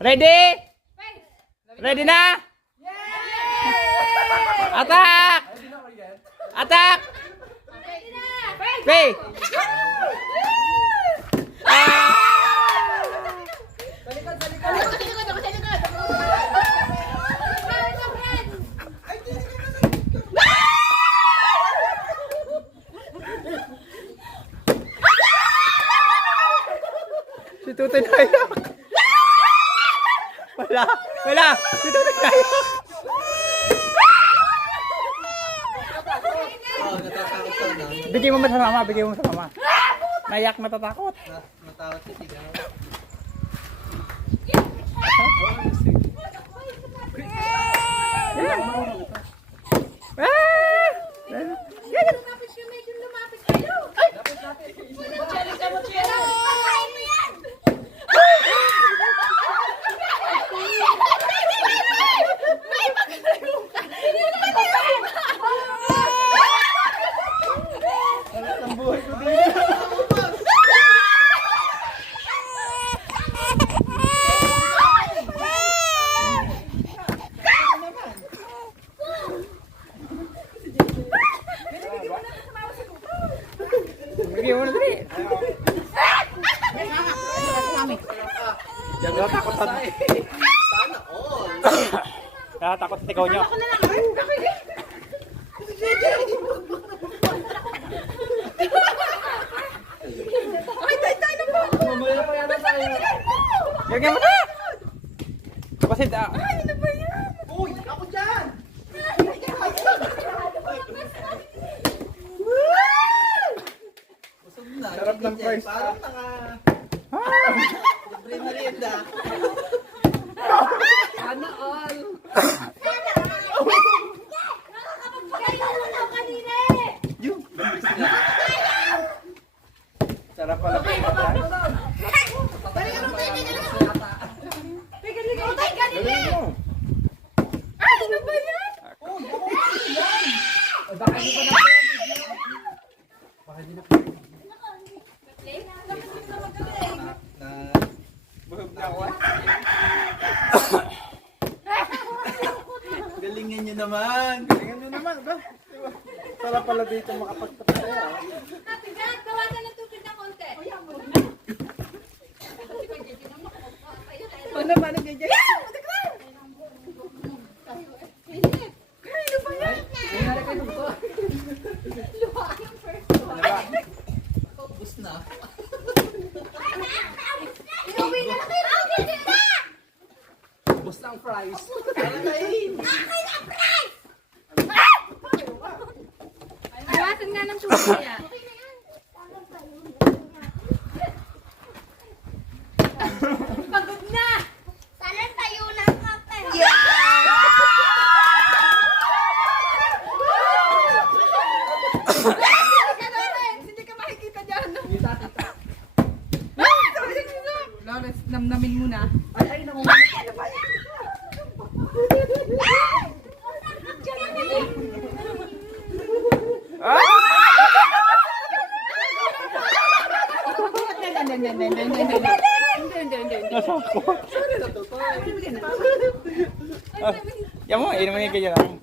Ready? Ready na? Attack! Attack! Pay! Si Tutoy nayak. Wala. Si Tutoy nayak. Bigay mo sa mama. Nayak, natatakot. Natakot si Tiga. Bigay mo na dali. Yan, takot sa... Sana all. Takot sa tikaw nyo. Mamaya pa yata tayo. Gagawin mo na! Kasi Uy, ako dyan! Busog na. Sarap ng first. Parang libre merienda. Sana all. Yung, sarap pala po ito. galingan nyo naman. Ba? Sarap pala dito makapagpapaya. Bawasan ng tubig ng konti. Paano ganyan? Focus na. Inuwi na lang kayo. Ubus na ang fries. Alakain! Bawasan nga ng tubig kaya. Pagod na! Sana tayo lang kape. Hindi ka makikita dyan. Lawrence, namnamin mo na. Ay, naku. Yan mo, inom mo yung ganyan lang.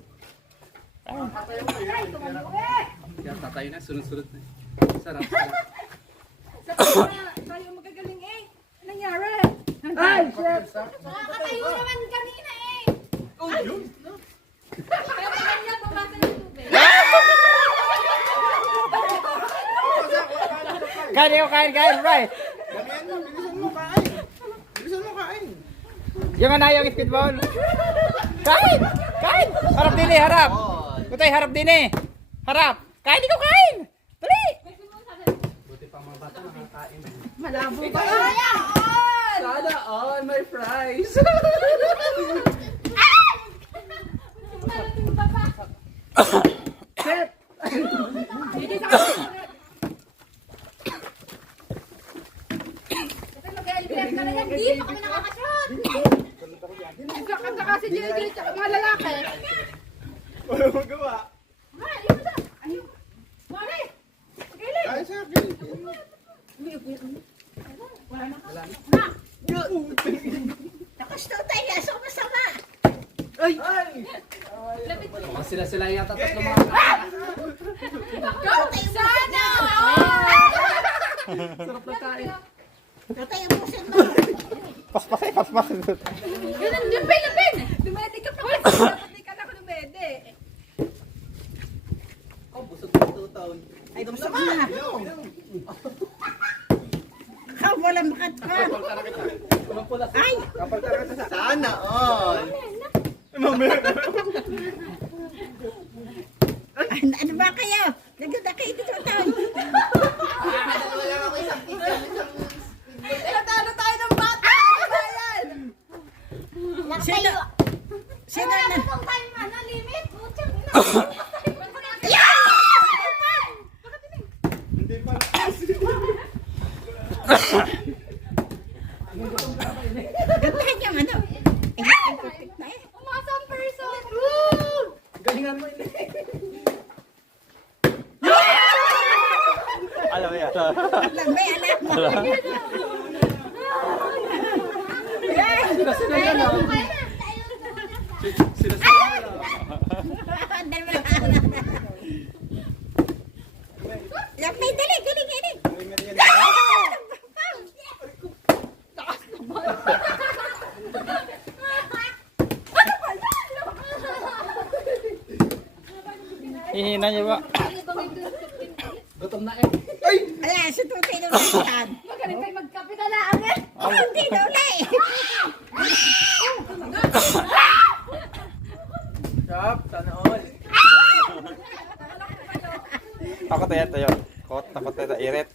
Yan, tatayo na. Sunod-sunod na. Sarap. Tayo magagaling eh. Nangyari. Ay, chef! Nakakatayo naman kanina eh. Oh, yun! Kaya pa kanya bawasan ng tubig. Kain, right? Bilisan mo, kain! Yung yung speedball. Kain! Harap din eh, harap. Kutoy, harap din eh. Harap. Kain, ikaw kain. Dali. Buti pa mga bata nakakain. Malabo ba? Sana all my fries! Chef! Hindi pa kami nakakashot. Kanta kasi JJ tsaka mga lalaki. Wala magawa. Mare! Kain sa akin. Wala na. Nakas tatay, aso masama. Sila yata tatlo mga Sana! sarap na kain. Tatay, ang pusin mo. Paspasay, paspasay. Ganun, lupin, lupin! Dumedi ka pa. Hindi ka na ako lumede. Ay, masama. Ikaw, walang makatpan. Ay! Sana all. Ano ba kayo? Naganda kayo dito taon. Natalo tayo ng bata! Bayan! Sino? Sino Wala na? na pang time, limit. Putsang ina. Hindi pala. Gantahan yung ano? Umasang person! Galingan mo yun. Alam mo yan. Alam ba, alam mo. Sila yan ah. Sila Dalawa na anak. Lapay, dali, dali, dali. Hihina niyo ba? gutom na eh. Ayan, si Tutay na nasan. Magaling tayo magkape na lang eh! Hindi na ulit. Shop, sana all. Takot tayo. Takot tayo irit.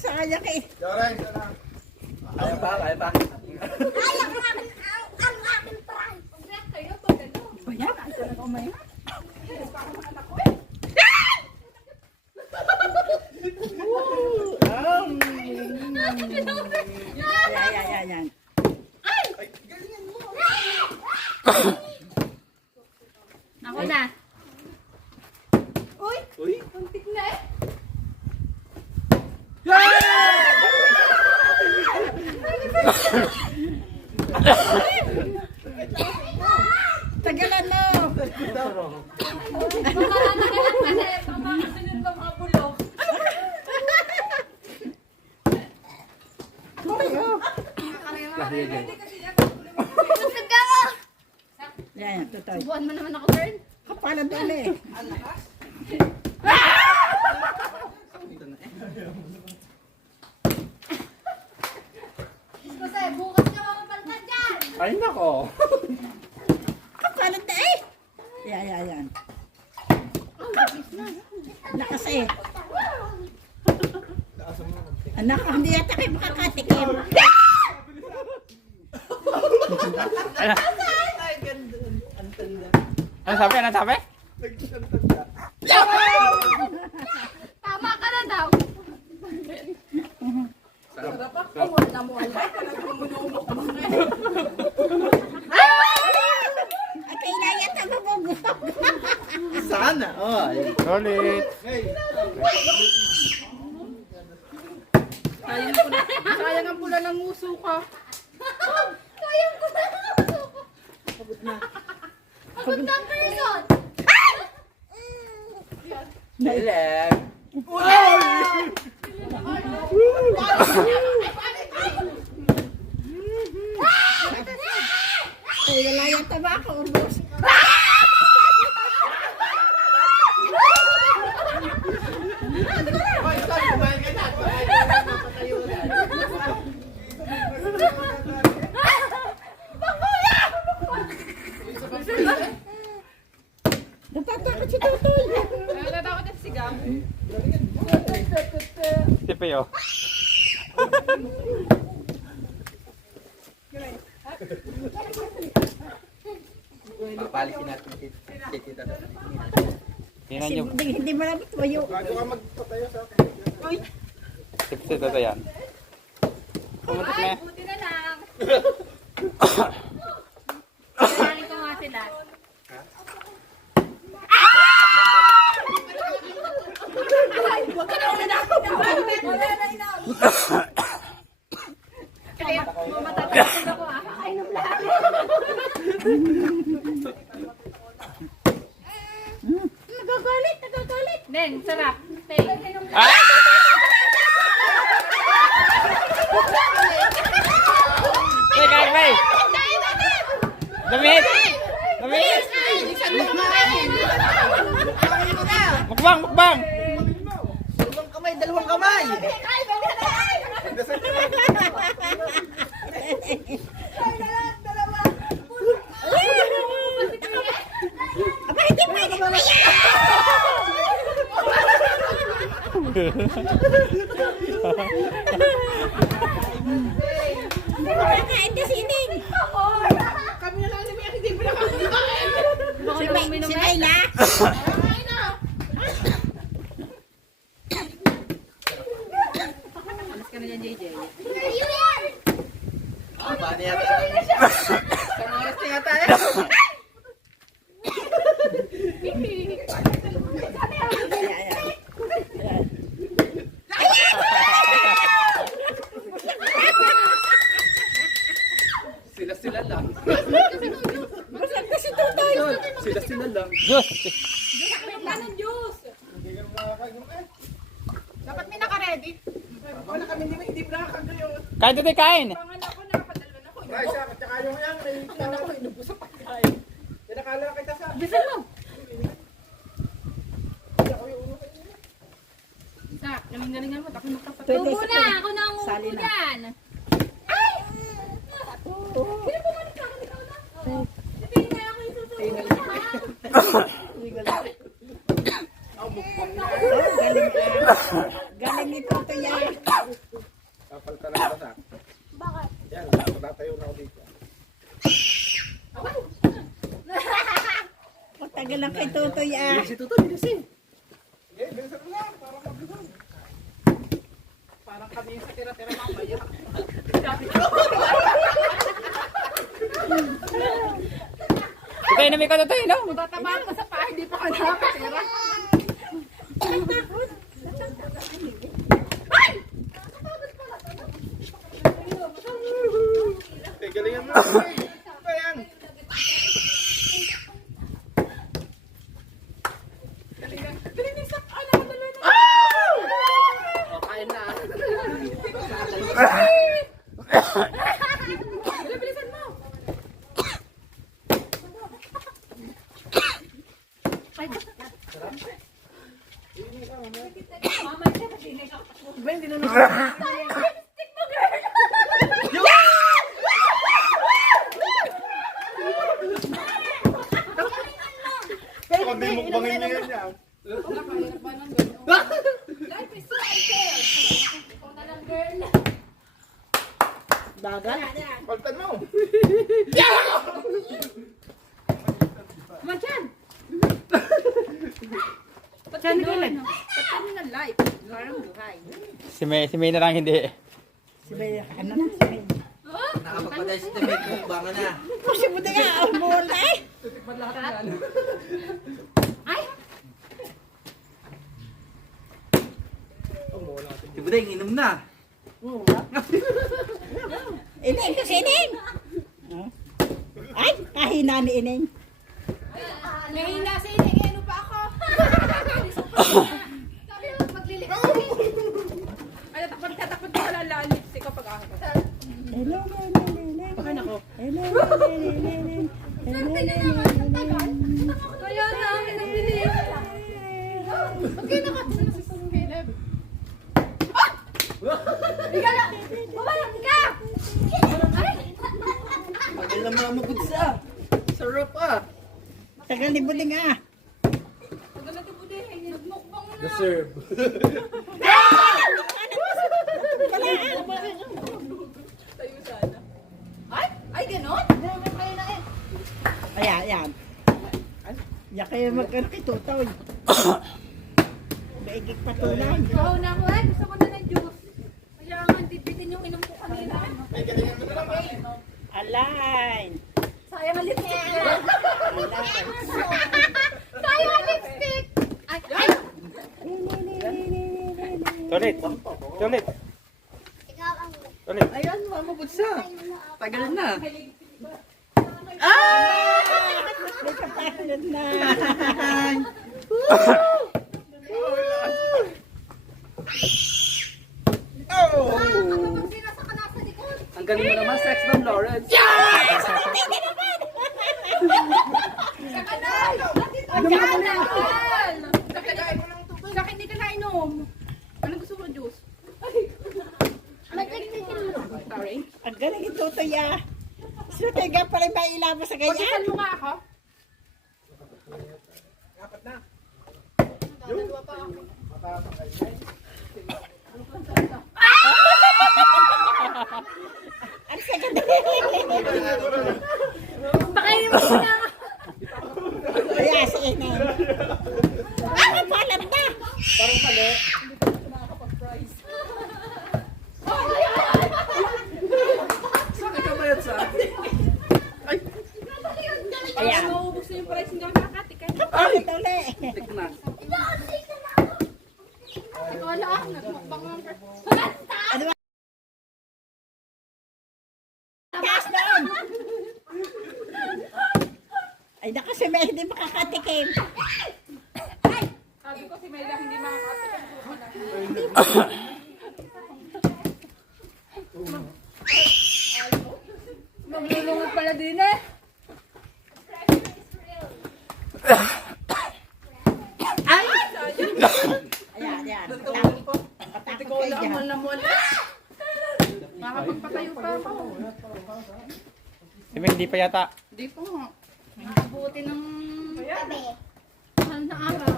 Sayang eh. Joray, sana. Kaya pa, kaya pa. Ayaw ang aking prize! Pag kayo to, gano'n. Ayan, ang sarap ko may. Ayan. Ako na. Uy. Kuntik na eh. Tagalan mo. Nakakagalan kasi pamakasunod ka mga bulok. Lusog ka mo! Ayan, Tutay. Buwan mo naman ako, girl. Kapalan doon eh. Kasi bukas ka mamapaltan dyan. Ay nako. Kapalan doon eh. Ayan. Lakas eh. Anak, hindi yata kayo makakatikim. Ano sabi? Ano sabi? Tama ka na daw. At kailan yata mabubog. Sana all. Solid. Sayang ang pula ng nguso ka. Sayang ko na. Pagod na ang person. Ilan. Ay, wala yata ba ako, ubos. Natatakot si Tutoy. Natatakot na sigaw. Tipe oh. Papalikin natin si Tita. Hihina Kasi niyo. hindi mo lang tuyo. Bago ka magpatayo sa akin. Tipsi ito yan. Pumuntik na. Buti na lang. Kailangan ko nga sila. Damit! Damit! Mukbang, mukbang! Dalawang kamay. Aba, hindi pwede ko yan! Hindi ko nakain kasi ining. Kami na lang ni Mia, hindi mo nakakain. Si Mayla. Alas ka na yan, JJ. Paano yata? Isang oras na yata eh. Sila lang. Masarap kasi tutoy. Sila lang. Diyos! Anong juice? Dapat may naka-ready. Wala kami, hindi mo nakakagayon. Kain tutoy, kain! Pangan ako, nakakadalwa na ako. Ay, siya, tsaka yung yan. Pangan ako, inubos ang pagkain. Pinakala kita sa... Bisan mo. Sa, galing-galingan mo, ako magkapatid. Pwede Upo na, ako na ang Sali umupo na. dyan. Sino bumalik ka? Ikaw na? Hindi na ako yung susunod. Galing ni Tutoy yan. Kapalta lang ito sa... Bakit? Yan, matatayo na ako dito. Matagal lang kay Tutoy ah. Si Tutoy, bilisin. Sige, bilisan mo lang. Para mabilisan. Parang kami yung sa tira-tira mamaya. Tutoy, inami ka tutoy, no? Tatamaan ka sa paa, hindi pa ka nakakatira. Galingan mo. Ano yan? Dalinig-sak, alam mo dalawa na. O, kain na. Bilisan mo. Kundi mukbangin niya yan yan. Life is so unfair. Ikaw na lang, girl. Bagal. Paltan mo. Manchan! Ba't ganun? Ba't ganun ang life? Larang buhay. Si May na lang hindi. Si Mayla, ano na si Mayla? Nakapagpaday si Timmy. Mukbangan na. Kasi mo na nga, ang bola eh. Ay! Si Budeng, inom na. Ining kasi Ining. Ay, kahina ni Ining. Mahina sa inyo, ano pa ako? Sabi mo, maglilipstick. Ay, takot ka wala lipstick kapag ako. Baka nako. Swerte na naman, ang tagal. Kaya na, pinagbilis. Okay, nakatin na sa Caleb. Ika na! Bumalik ka! Ay! Pagil na mga mabudsa. Sarap ah. Tagal ni Buding ah. Tagal na tibo din. Nagmukbang na. Deserve. Tayo sana. Ay, ganon? Ayan, ayan. Yan kayo magkano kay Tutoy. Daigig patulang. Oo na ako eh. Gusto ko na ng juice. Kailangan bibitin yung inom ko kanina. Align. Sayang ang lipstick. Sayang ang lipstick. Ay, ay! Tulit. Tulit. Ikaw ang Tulit. Ayan, mga mabudsa. Tagal na. May kapatid na. Ang galing mo naman, sex bomb, Lawrence. Hindi naman. Sa akin, hindi ka nainom. Ano gusto mo, juice? Sorry. Ang galing ito, Toya. So, tega pala ba ilabas sa ganyan? Pagkakan mo nga ako. Ano sa ganda? Pakainin mo na. Kaya, sige na. Ah, palam na. Saan ka bayad sa akin? Ayan. Nauubos na yung price ng kakatikan. Ay! Ito ulit. Tik na. Wala, nagmukbang ng Taas doon. Ay, naku, si May hindi makakatikim. Sabi ko si Mela hindi makakatikan. Maglulungod pala din eh. Ay! Ayan, ayan. Patakot kayo dyan. Makapagpatayo pa ako. Si May hindi pa yata. Hindi po nga. Nakabuti ng mahal na araw.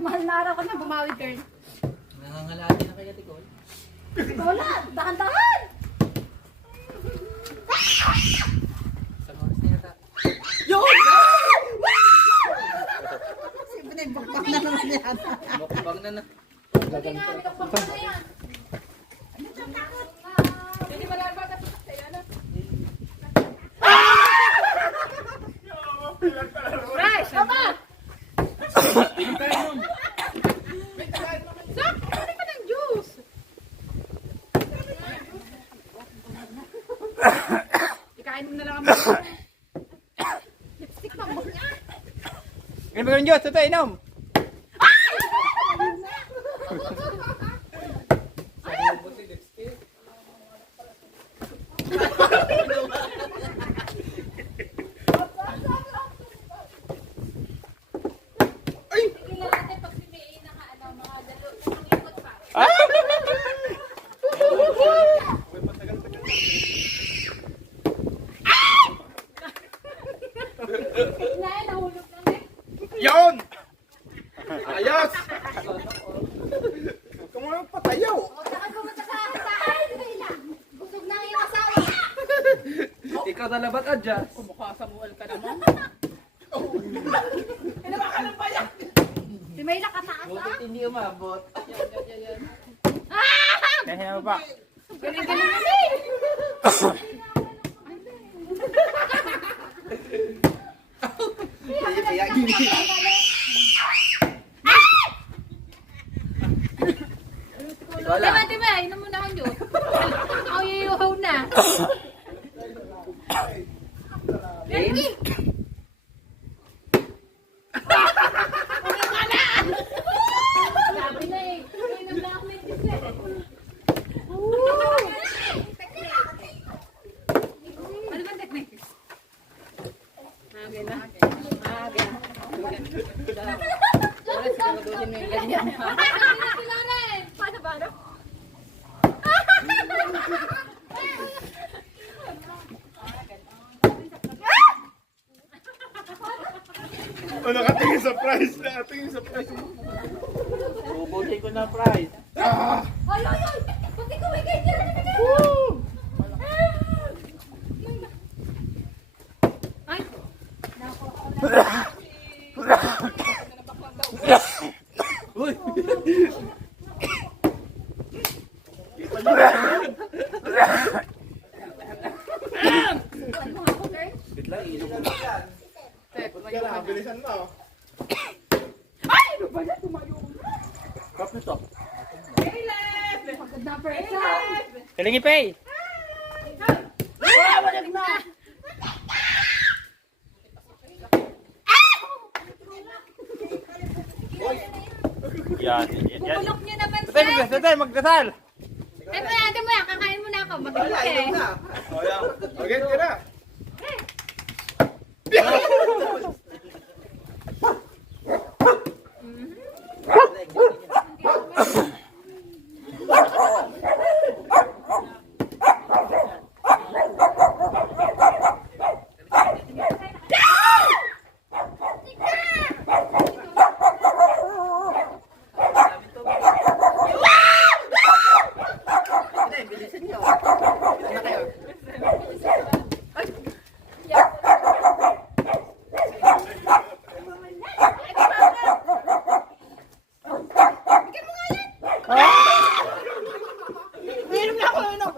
Mahal na araw ka na bumawi, girl. Nangangalati na kaya Tikol. Wala! Dahan-dahan! Sa oras na yata. Siyempre, bakbak na naman yan. Mukbang na na. Hindi nga, nagpapakita na yan. Hindi malaba na po sa'yo, ano? Rice! Tama! Sak! Ano ka ng juice? Ikain mo na lang ang lipstick pa mo. Inom ba yung Diyos? Ito, inom. Tingnan natin pag si May naka mga dalo, nakangikot pa. Tingnan, nahulog lang eh. Yun! Ayos! Kung patayo! O, saka pumunta sa tahay, Mayla. Busog na ang iyong asawa. Ikaw na labat adjust. Mukha sa mual ka naman. Si Mayla kataas Butit ah. hindi umabot. Ah! Kaya hinama pa. Galing-galing na eh. Kaya gini. Wala. Diba, inom mo na ang Diyos. Ako yuyuhaw na. Ready? Sabi na eh. Inom na ako ng Diyos eh. Ano ba technique? Okay na. Okay. Wala siguraduhin mo yung ganyan. Paano ba? O, nakatingin sa price. Nakatingin sa price. Bubutin ko na price. Ah! Ay, ay, ay! Pag ikaw ay ganyan, ay! Uy! Ano nga ako, girl? Wait lang, inom ko na. Bilisan mo. Ay! Ano ba yan? Tumayo ko na. Kapit to. Pagod na person. Kalingi Pay. Ah! Walag na! Yan. Bubulok niyo naman, Tatay, sir. tatay, magdasal. Ate mo yan. Kakain mo na ako. Mag-inom ka eh. O, yan. Okay, tira. Hindi, bilisan niyo. Bilisan na kayo. Uminom na ako, uminom.